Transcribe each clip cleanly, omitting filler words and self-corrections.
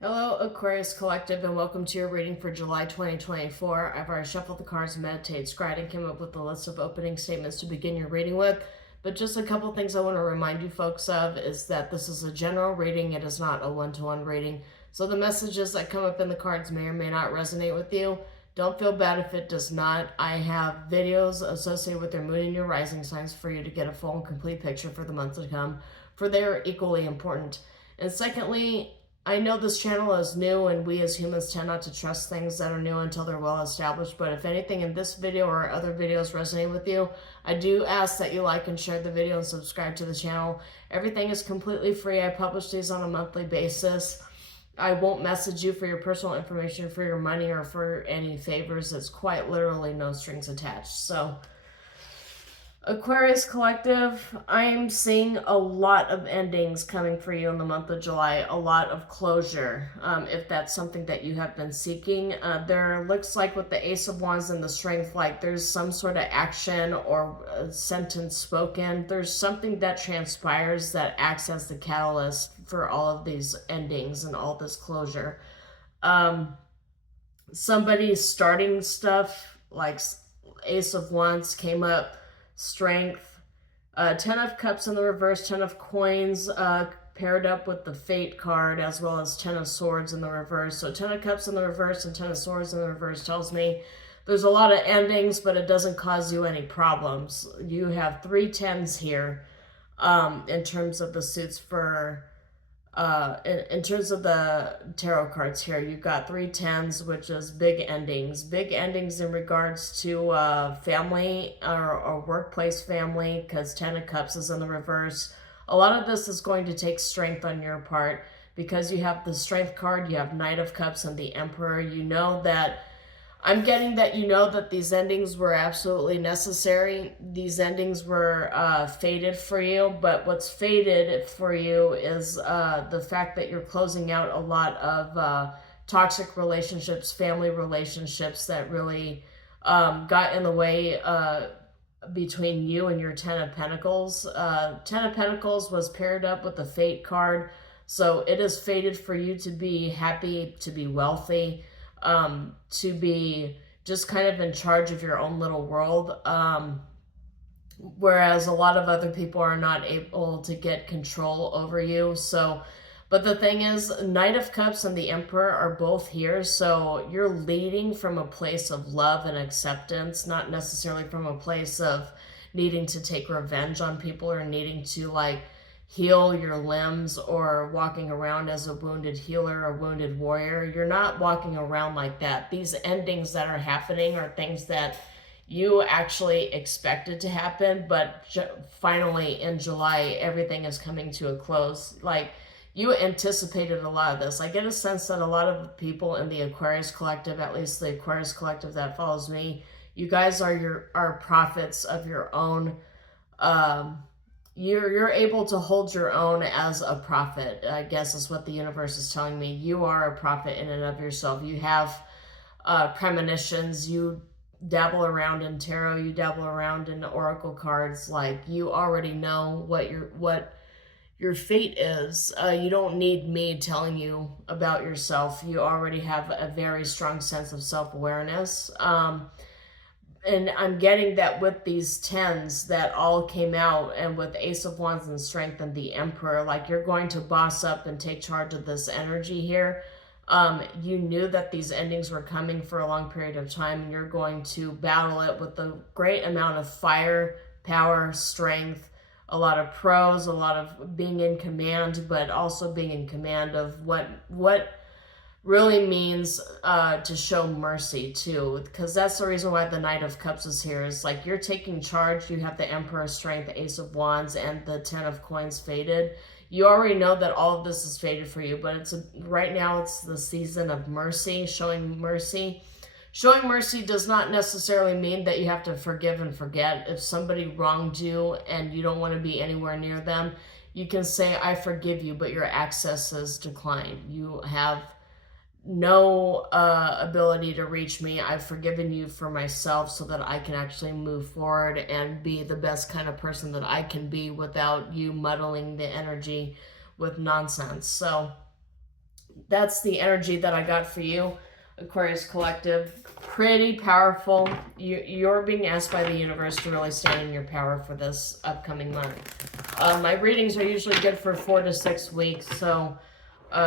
Hello, Aquarius Collective, and welcome to your reading for July 2024. I've already shuffled the cards, meditated, scryed, and came up with a list of opening statements to begin your reading with. But just a couple things I want to remind you folks of is that this is a general reading. It is not a one-to-one reading. So the messages that come up in the cards may or may not resonate with you. Don't feel bad if it does not. I have videos associated with your moon and your rising signs for you to get a full and complete picture for the month to come, for they are equally important. And secondly, I know this channel is new and we as humans tend not to trust things that are new until they're well established, but if anything in this video or other videos resonate with you, I do ask that you like and share the video and subscribe to the channel. Everything is completely free. I publish these on a monthly basis. I won't message you for your personal information, for your money, or for any favors. It's quite literally no strings attached. So Aquarius Collective, I am seeing a lot of endings coming for you in the month of July, a lot of closure, if that's something that you have been seeking. There looks like with the Ace of Wands and the Strength, like there's some sort of action or a sentence spoken. There's something that transpires that acts as the catalyst for all of these endings and all this closure. Somebody's starting stuff, like Ace of Wands came up, Strength, 10 of Cups in the reverse, 10 of Coins paired up with the Fate card, as well as 10 of Swords in the reverse. So 10 of Cups in the reverse and 10 of Swords in the reverse tells me there's a lot of endings, but it doesn't cause you any problems. You have 3 10s here in terms of the suits for in terms of the tarot cards here. You've got 3 10s, which is big endings in regards to family or workplace family, because 10 of Cups is in the reverse. A lot of this is going to take strength on your part because you have the Strength card, you have Knight of Cups and the Emperor. You know that I'm getting that you know that these endings were absolutely necessary. These endings were fated for you, but what's fated for you is the fact that you're closing out a lot of toxic relationships, family relationships that really got in the way between you and your 10 of Pentacles. 10 of Pentacles was paired up with the Fate card, so it is fated for you to be happy, to be wealthy, to be just kind of in charge of your own little world, whereas a lot of other people are not able to get control over you. So, but the thing is, Knight of Cups and the Emperor are both here, so you're leading from a place of love and acceptance, not necessarily from a place of needing to take revenge on people or needing to like heal your limbs or walking around as a wounded healer or wounded warrior. You're not walking around like that. These endings that are happening are things that you actually expected to happen, but finally in July, everything is coming to a close. Like, you anticipated a lot of this. I get a sense that a lot of people in the Aquarius Collective, at least the Aquarius Collective that follows me, you guys are prophets of your own. You're able to hold your own as a prophet, I guess is what the universe is telling me. You are a prophet in and of yourself. You have premonitions. You dabble around in tarot. You dabble around in oracle cards. Like, you already know what your fate is. You don't need me telling you about yourself. You already have a very strong sense of self-awareness. And I'm getting that with these 10s that all came out, and with Ace of Wands and Strength and the Emperor, like, you're going to boss up and take charge of this energy here. You knew that these endings were coming for a long period of time, and you're going to battle it with a great amount of fire, power, strength, a lot of pros, a lot of being in command, but also being in command of what really means to show mercy too, because that's the reason why the Knight of Cups is here. Is like, you're taking charge. You have the Emperor, Strength, Ace of Wands, and the 10 of Coins fated. You already know that all of this is fated for you, but right now it's the season of mercy, showing mercy. Showing mercy does not necessarily mean that you have to forgive and forget. If somebody wronged you and you don't want to be anywhere near them, you can say, I forgive you, but your access is declined. You have no ability to reach me. I've forgiven you for myself so that I can actually move forward and be the best kind of person that I can be without you muddling the energy with nonsense. So that's the energy that I got for you, Aquarius Collective. Pretty powerful. You're being asked by the universe to really stand in your power for this upcoming month. My readings are usually good for 4 to 6 weeks, so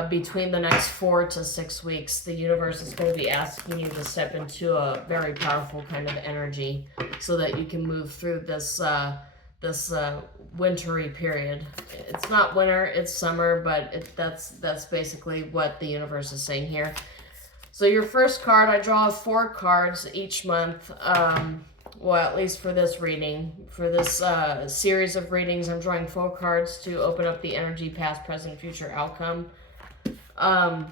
between the next 4 to 6 weeks, the universe is going to be asking you to step into a very powerful kind of energy so that you can move through this wintry period. It's not winter, it's summer, but that's basically what the universe is saying here. So your first card, I draw 4 cards each month. Well, at least for this reading. For this series of readings, I'm drawing 4 cards to open up the energy, past, present, future outcome. And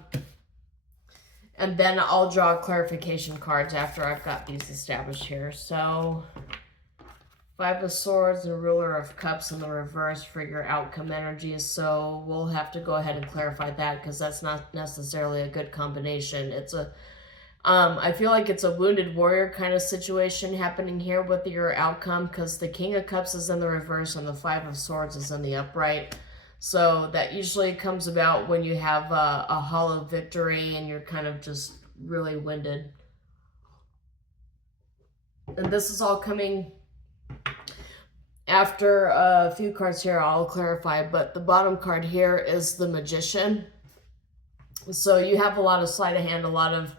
then I'll draw clarification cards after I've got these established here. So 5 of Swords and Ruler of Cups in the reverse for your outcome energies. So we'll have to go ahead and clarify that because that's not necessarily a good combination. It's a, I feel like it's a wounded warrior kind of situation happening here with your outcome because the King of Cups is in the reverse and the 5 of Swords is in the upright. So that usually comes about when you have a hollow victory and you're kind of just really winded. And this is all coming after a few cards here. I'll clarify, but the bottom card here is the Magician. So you have a lot of sleight of hand, a lot of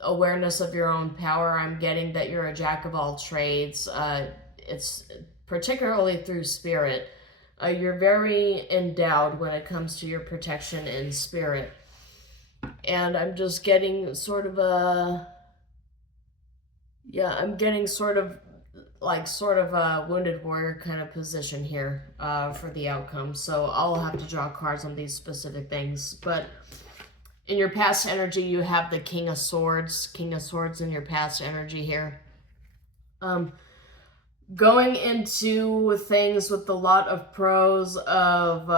awareness of your own power. I'm getting that you're a jack of all trades. It's particularly through spirit. You're very endowed when it comes to your protection in spirit. And I'm just getting sort of a, yeah, I'm getting sort of a wounded warrior kind of position here for the outcome. So I'll have to draw cards on these specific things. But in your past energy, you have the King of Swords in your past energy here. Going into things with a lot of pros of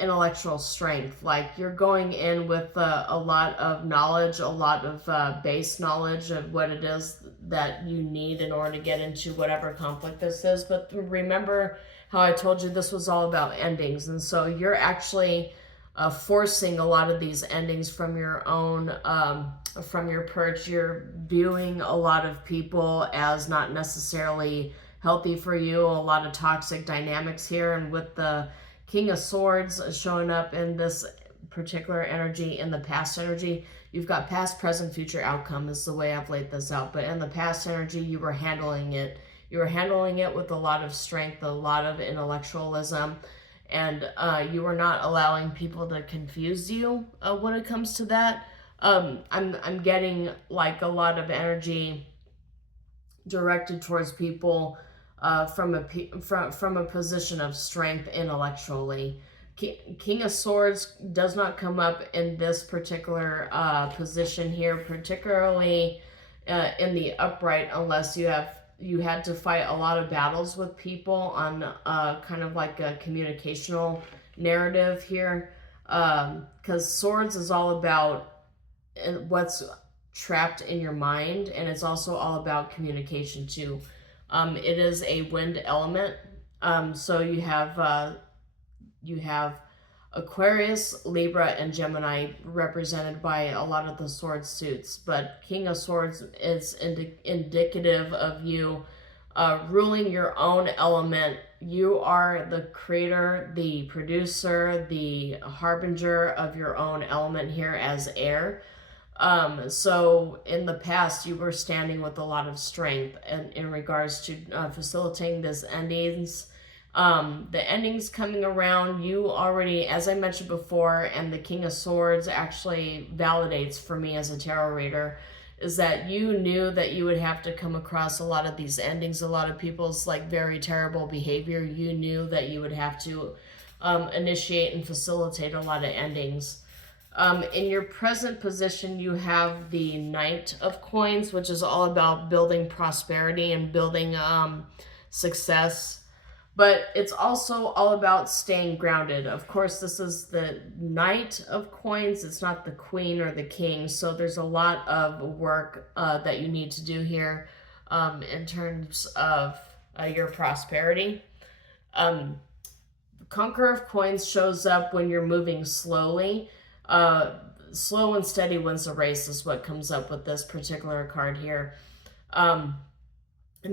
intellectual strength. Like you're going in with a lot of knowledge, a lot of base knowledge of what it is that you need in order to get into whatever conflict this is. But remember how I told you this was all about endings. And so you're actually forcing a lot of these endings from your own, from your perch. You're viewing a lot of people as not necessarily healthy for you, a lot of toxic dynamics here. And with the King of Swords showing up in this particular energy, in the past energy, you've got past, present, future outcome is the way I've laid this out. But in the past energy, you were handling it. You were handling it with a lot of strength, a lot of intellectualism, and you were not allowing people to confuse you when it comes to that. I'm getting like a lot of energy directed towards people from a position of strength intellectually. King of Swords does not come up in this particular position here, particularly in the upright, unless you had to fight a lot of battles with people on kind of like a communicational narrative here, because Swords is all about what's trapped in your mind, and it's also all about communication too. It is a wind element, so you have Aquarius, Libra, and Gemini represented by a lot of the sword suits, but King of Swords is indicative of you ruling your own element. You are the creator, the producer, the harbinger of your own element here as air. So in the past, you were standing with a lot of strength in regards to facilitating this endings. The endings coming around, you already, as I mentioned before, and the King of Swords actually validates for me as a tarot reader, is that you knew that you would have to come across a lot of these endings, a lot of people's like very terrible behavior. You knew that you would have to initiate and facilitate a lot of endings. In your present position, you have the Knight of Coins, which is all about building prosperity and building success. But it's also all about staying grounded. Of course, this is the Knight of Coins. It's not the Queen or the King. So there's a lot of work that you need to do here in terms of your prosperity. Conqueror of Coins shows up when you're moving slowly. Slow and steady wins the race is what comes up with this particular card here. I'm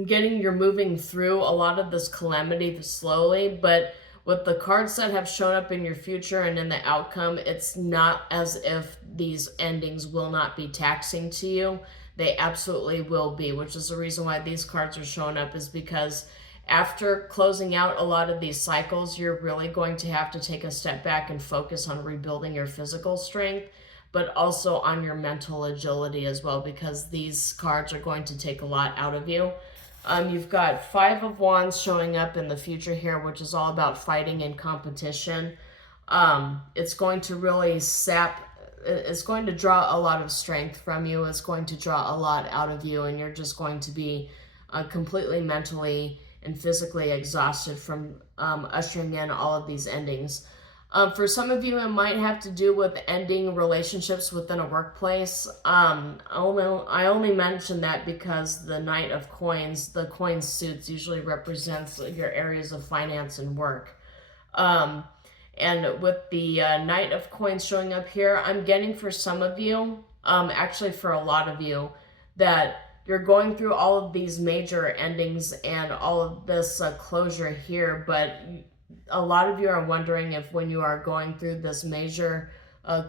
getting you're moving through a lot of this calamity slowly, but with the cards that have shown up in your future and in the outcome, it's not as if these endings will not be taxing to you. They absolutely will be, which is the reason why these cards are showing up, is because after closing out a lot of these cycles, you're really going to have to take a step back and focus on rebuilding your physical strength, but also on your mental agility as well, because these cards are going to take a lot out of you. You've got 5 of Wands showing up in the future here, which is all about fighting and competition. It's going to really it's going to draw a lot of strength from you. It's going to draw a lot out of you, and you're just going to be completely mentally and physically exhausted from ushering in all of these endings. For some of you, it might have to do with ending relationships within a workplace. I only mention that because the Knight of Coins, the coin suits, usually represents your areas of finance and work. And with the Knight of Coins showing up here, I'm getting for some of you, actually for a lot of you, that you're going through all of these major endings and all of this closure here, but a lot of you are wondering if when you are going through this major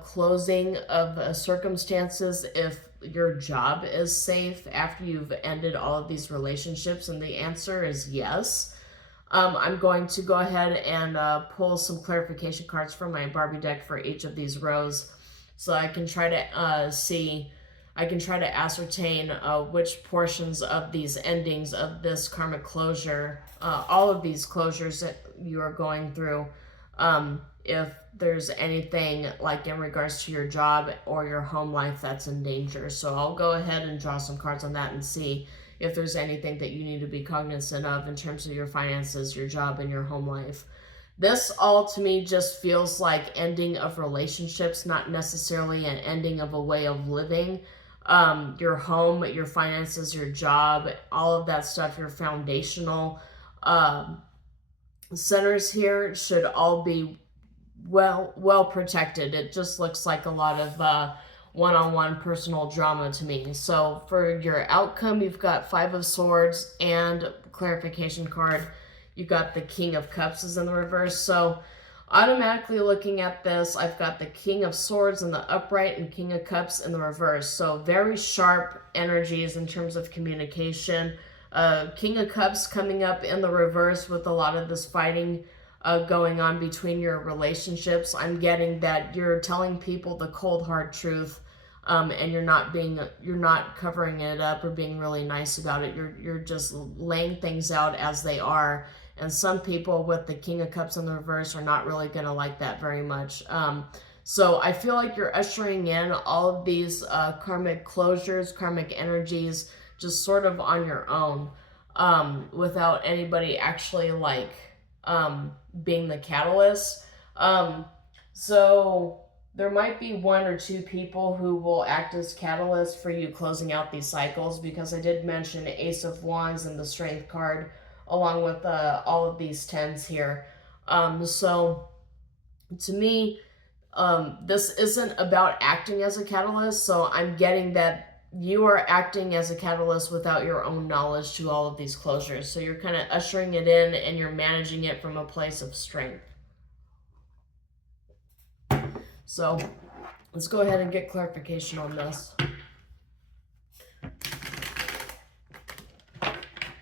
closing of circumstances, if your job is safe after you've ended all of these relationships, and the answer is yes. I'm going to go ahead and pull some clarification cards from my Barbie deck for each of these rows, so I can try to ascertain which portions of these endings of this karmic closure, all of these closures that you are going through, if there's anything like in regards to your job or your home life that's in danger. So I'll go ahead and draw some cards on that and see if there's anything that you need to be cognizant of in terms of your finances, your job, and your home life. This all to me just feels like ending of relationships, not necessarily an ending of a way of living. Your home, your finances, your job, all of that stuff, your foundational centers here should all be well protected. It just looks like a lot of one-on-one personal drama to me. So for your outcome, you've got 5 of Swords and clarification card. You've got the King of Cups is in the reverse. So automatically looking at this, I've got the King of Swords in the upright and King of Cups in the reverse. So very sharp energies in terms of communication. King of Cups coming up in the reverse with a lot of this fighting going on between your relationships. I'm getting that you're telling people the cold hard truth, and you're not covering it up or being really nice about it. You're just laying things out as they are. And some people with the King of Cups in the reverse are not really going to like that very much. So I feel like you're ushering in all of these karmic closures, karmic energies, just sort of on your own, without anybody actually being the catalyst. So there might be 1 or 2 people who will act as catalysts for you closing out these cycles, because I did mention Ace of Wands and the Strength card, along with all of these 10s here. So to me, this isn't about acting as a catalyst, so I'm getting that you are acting as a catalyst without your own knowledge to all of these closures. So you're kind of ushering it in and you're managing it from a place of strength. So let's go ahead and get clarification on this.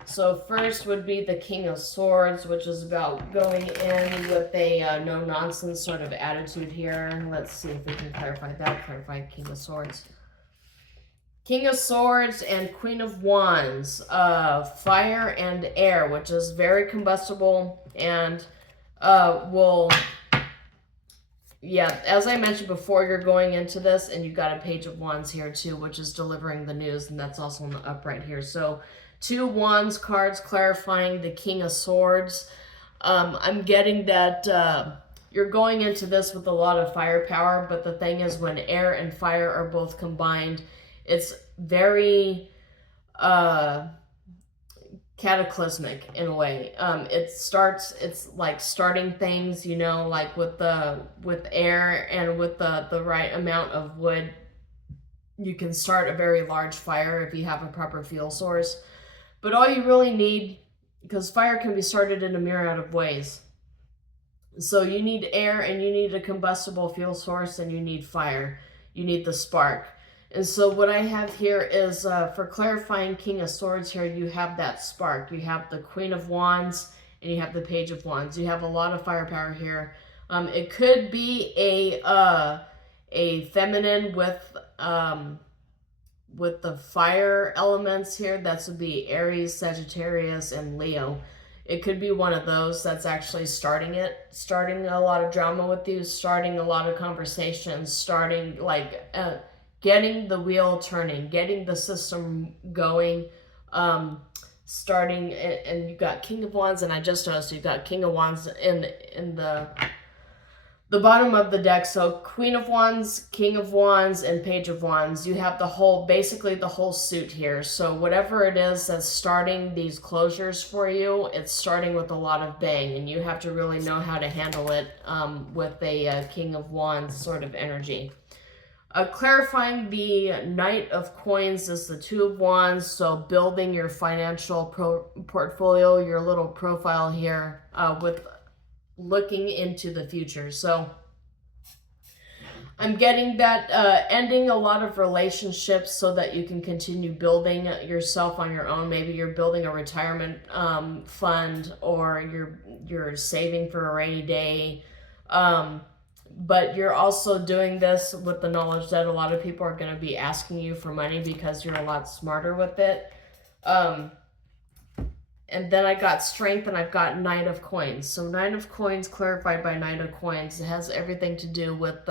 So first would be the King of Swords, which is about going in with a no-nonsense sort of attitude here. Let's see if we can clarify that. Clarify King of Swords. King of Swords and Queen of Wands. Fire and air, which is very combustible and yeah, as I mentioned before, you're going into this and you've got a Page of Wands here too, which is delivering the news, and that's also in the upright here. So 2 Wands cards clarifying the King of Swords. I'm getting that you're going into this with a lot of firepower, but the thing is, when air and fire are both combined, it's very cataclysmic in a way. It's like starting things, you know, like with air and with the right amount of wood, you can start a very large fire if you have a proper fuel source. But all you really need, because fire can be started in a myriad of ways. So you need air, and you need a combustible fuel source, and you need fire. You need the spark. And so what I have here is, for clarifying King of Swords here, you have that spark. You have the Queen of Wands, and you have the Page of Wands. You have a lot of firepower here. It could be a feminine with the fire elements here. That would be Aries, Sagittarius, and Leo. It could be one of those that's actually starting a lot of drama with you, starting a lot of conversations, starting like getting the wheel turning, getting the system going, starting, and you've got King of Wands, and I just noticed you've got King of Wands in the bottom of the deck. So Queen of Wands, King of Wands, and Page of Wands. You have basically the whole suit here. So whatever it is that's starting these closures for you, it's starting with a lot of bang, and you have to really know how to handle it with a King of Wands sort of energy. Clarifying the Knight of Coins is the Two of Wands, so building your financial portfolio, your little profile here, with looking into the future. So I'm getting that ending a lot of relationships so that you can continue building yourself on your own. Maybe you're building a retirement fund, or you're saving for a rainy day. But you're also doing this with the knowledge that a lot of people are going to be asking you for money because you're a lot smarter with it. And then I got Strength, and I've got Knight of Coins. So Knight of Coins clarified by Knight of Coins. It has everything to do with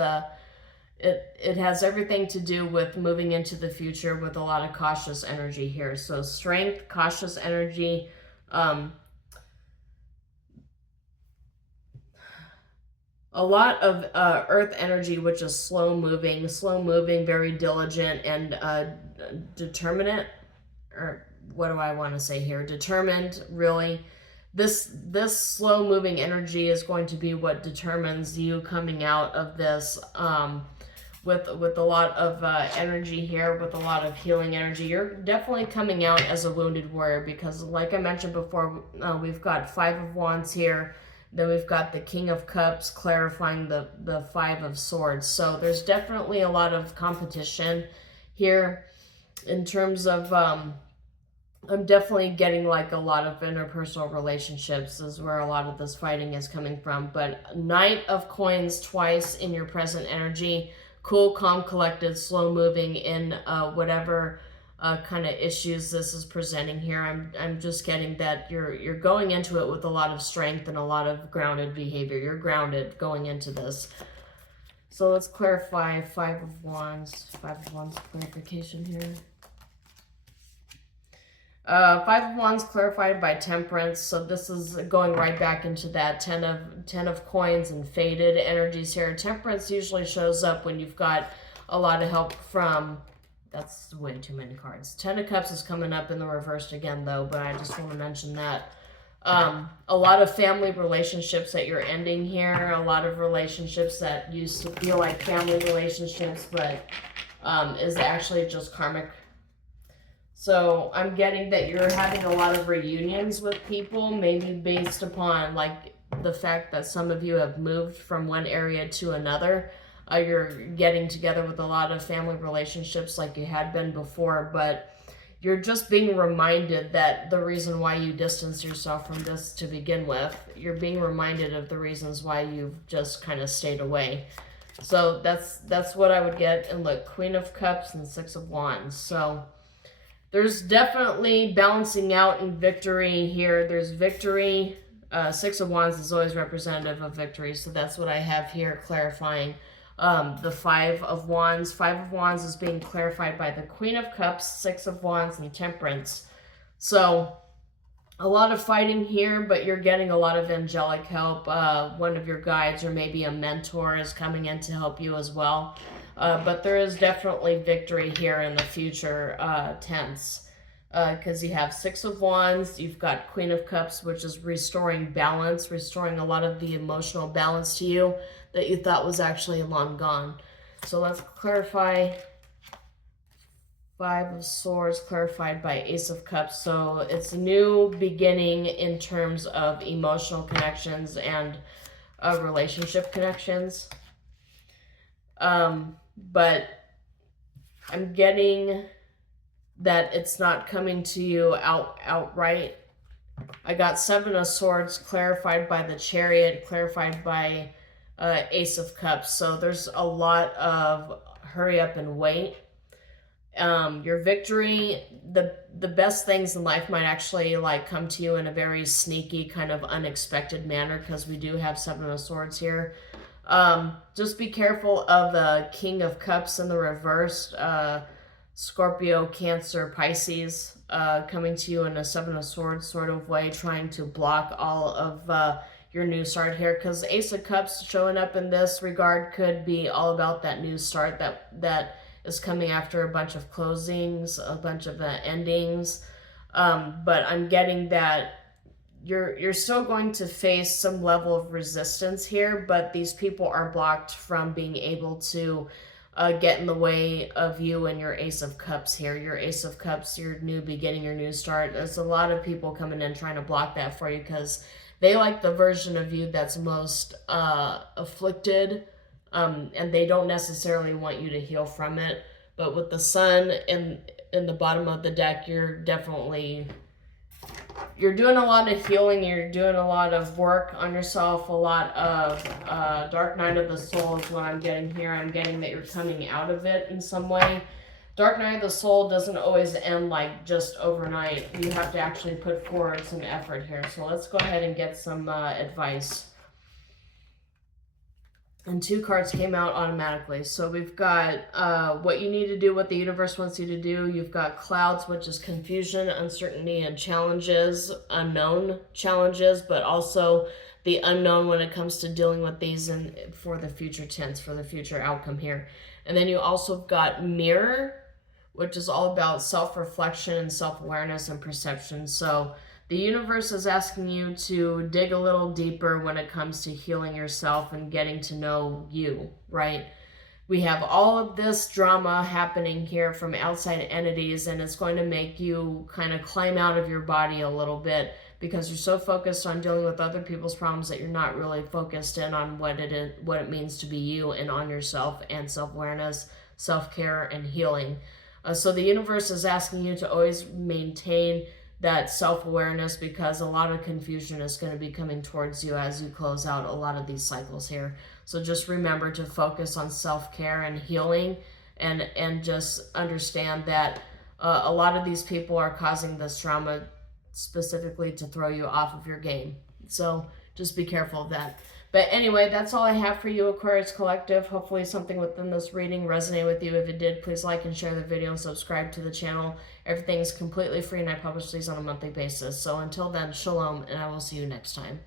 it has everything to do with moving into the future with a lot of cautious energy here. So Strength, cautious energy, a lot of earth energy, which is slow moving, very diligent, and determinate, or what do I want to say here? Determined, really. This slow moving energy is going to be what determines you coming out of this with a lot of energy here, with a lot of healing energy. You're definitely coming out as a wounded warrior, because like I mentioned before, we've got Five of Wands here. Then we've got the King of Cups clarifying the Five of Swords. So there's definitely a lot of competition here in terms of, I'm definitely getting like a lot of interpersonal relationships is where a lot of this fighting is coming from. But Knight of Coins twice in your present energy. Cool, calm, collected, slow moving in whatever kind of issues this is presenting here. I'm just getting that you're going into it with a lot of strength and a lot of grounded behavior. You're grounded going into this. So let's clarify Five of Wands clarification here. Five of Wands clarified by Temperance. So this is going right back into that Ten of Coins and faded energies here. Temperance usually shows up when you've got a lot of help from, that's way too many cards. Ten of Cups is coming up in the reversed again, though, but I just want to mention that. A lot of family relationships that you're ending here. A lot of relationships that used to feel like family relationships, but is actually just karmic. So I'm getting that you're having a lot of reunions with people, maybe based upon like the fact that some of you have moved from one area to another. You're getting together with a lot of family relationships like you had been before, but you're just being reminded that the reason why you distanced yourself from this to begin with, you're being reminded of the reasons why you've just kind of stayed away. So that's what I would get. And look, Queen of Cups and Six of Wands. So there's definitely balancing out and victory here. There's victory. Six of Wands is always representative of victory. So that's what I have here clarifying. The Five of Wands. Five of Wands is being clarified by the Queen of Cups, Six of Wands, and Temperance. So a lot of fighting here, but you're getting a lot of angelic help. One of your guides or maybe a mentor is coming in to help you as well. But there is definitely victory here in the future tense. because you have Six of Wands, you've got Queen of Cups, which is restoring balance, restoring a lot of the emotional balance to you that you thought was actually long gone. So let's clarify. Five of Swords clarified by Ace of Cups. So it's a new beginning in terms of emotional connections and relationship connections. But I'm getting that it's not coming to you outright. I got Seven of Swords clarified by the Chariot, clarified by Ace of Cups. So there's a lot of hurry up and wait. Your victory, the best things in life might actually like come to you in a very sneaky kind of unexpected manner, because we do have Seven of Swords here. Just be careful of the King of Cups in the reverse, Scorpio, Cancer, Pisces, coming to you in a Seven of Swords sort of way, trying to block all of your new start here, because Ace of Cups showing up in this regard could be all about that new start that is coming after a bunch of closings, a bunch of endings. But I'm getting that you're still going to face some level of resistance here, but these people are blocked from being able to get in the way of you and your Ace of Cups here. Your Ace of Cups, your new beginning, your new start. There's a lot of people coming in trying to block that for you, because they like the version of you that's most afflicted, and they don't necessarily want you to heal from it. But with the Sun in the bottom of the deck, you're doing a lot of healing, you're doing a lot of work on yourself, a lot of Dark Night of the Soul is what I'm getting here. I'm getting that you're coming out of it in some way. Dark Night of the Soul doesn't always end like just overnight. You have to actually put forward some effort here. So let's go ahead and get some advice. And two cards came out automatically. So we've got what you need to do, what the universe wants you to do. You've got Clouds, which is confusion, uncertainty, and challenges, unknown challenges, but also the unknown when it comes to dealing with these and for the future tense, for the future outcome here. And then you also got Mirror, which is all about self-reflection and self-awareness and perception. So the universe is asking you to dig a little deeper when it comes to healing yourself and getting to know you, right? We have all of this drama happening here from outside entities, and it's going to make you kind of climb out of your body a little bit, because you're so focused on dealing with other people's problems that you're not really focused in on what it means to be you, and on yourself and self-awareness, self-care, and healing. So the universe is asking you to always maintain that self-awareness, because a lot of confusion is going to be coming towards you as you close out a lot of these cycles here. So just remember to focus on self-care and healing, and just understand that a lot of these people are causing this drama specifically to throw you off of your game. So just be careful of that. But anyway, that's all I have for you, Aquarius Collective. Hopefully something within this reading resonated with you. If it did, please like and share the video and subscribe to the channel. Everything is completely free, and I publish these on a monthly basis. So until then, shalom, and I will see you next time.